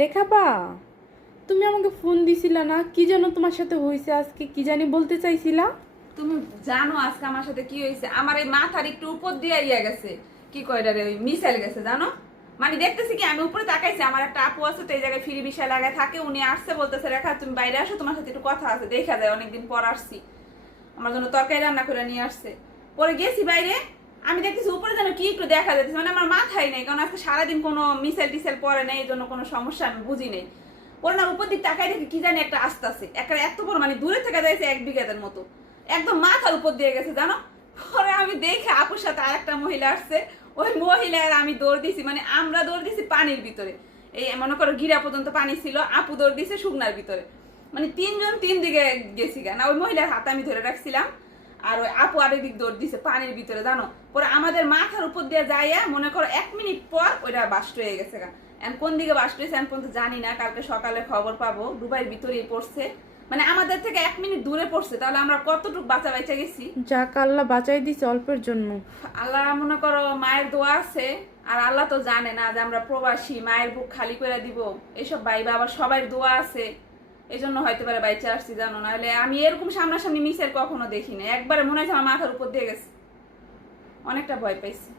রেখাপা, তুমি আমাকে ফোন দিছিলা না? কি যেন তোমার সাথে হয়েছে আজকে, কি জানি বলতে চাইছিলা? তুমি জানো আজকে আমার সাথে কি হয়েছে? আমার এই মাথার একটু উপর দিয়ে ইয়ে গেছে, কি কয় রে, ওই মিসাইল গেছে জানো। মানে দেখতেছি কি, আমি উপরে তাকাইছি, আমার একটা আপু আছে তো এই জায়গায় ফ্রি বিষয় লাগায় থাকে, উনি আসছে, বলতেছে রেখা তুমি বাইরে আসো, তোমার সাথে একটু কথা আছে। দেখা যায় অনেকদিন পর আসছি, আমার জন্য তরকারি রান্না করে নিয়ে আসছে। পরে গেছি বাইরে, আমি দেখতেছি উপরে যেন কি একটু দেখা যাচ্ছে, মানে আমার মাথায় নেই, কারণ আজকে সারাদিন কোনো মিসাইল টিসাইল পরে নেই, এই জন্য কোনো সমস্যা আমি বুঝি নেই। পরে না উপর দিক তাকাই দেখি কি জানি একটা আস্তে আছে, একটা এত বড়, মানে দূরে থেকে যাইছে 1 বিঘাতের মতো, একদম মাথার উপর দিয়ে গেছে জানো। পরে আমি দেখে আপুর সাথে আর একটা মহিলা আসছে, ওই মহিলার আমি দৌড় দিছি, মানে আমরা দৌড় দিছি পানির ভিতরে, এই মনে করো গিরা পর্যন্ত পানি ছিল, আপু দৌড় দিছে শুকনার ভিতরে, মানে তিনজন তিন দিকে গেছি না। ওই মহিলার হাত আমি ধরে রাখছিলাম, আর ওই আপু আরেক দিক দৌড় দিছে পানির ভিতরে জানো। পরে আমাদের মাথার উপর দিয়ে যাইয়া মনে করো 1 মিনিট পর ওইটা বাস্ট হয়ে গেছে গা। এখন কোন দিকে বাস্ট হয়েছে আমি পর্যন্ত জানি না, কালকে সকালে খবর পাবো। দুবাইয়ের ভিতরেই পড়ছে, মানে আমাদের থেকে 1 মিনিট দূরে পড়ছে, তাহলে আমরা কতটুকু বাঁচা বাইচা গেছি। যাক, আল্লাহ বাঁচাই দিছে অল্পের জন্য। আল্লাহ মনে করো মায়ের দোয়া আছে, আর আল্লাহ তো জানে না যে আমরা প্রবাসী, মায়ের বুক খালি করে দিব এইসব ভাইবা, আবার সবাই দোয়া আছে, এই জন্য হয়তো পারে বাইচে আসছি জানো। না হলে আমি এরকম সামনাসামনি মিসাইল কখনো দেখি না, একবারে মনে হচ্ছে আমার মাথার উপর দিয়ে গেছে, অনেকটা ভয় পাইছি।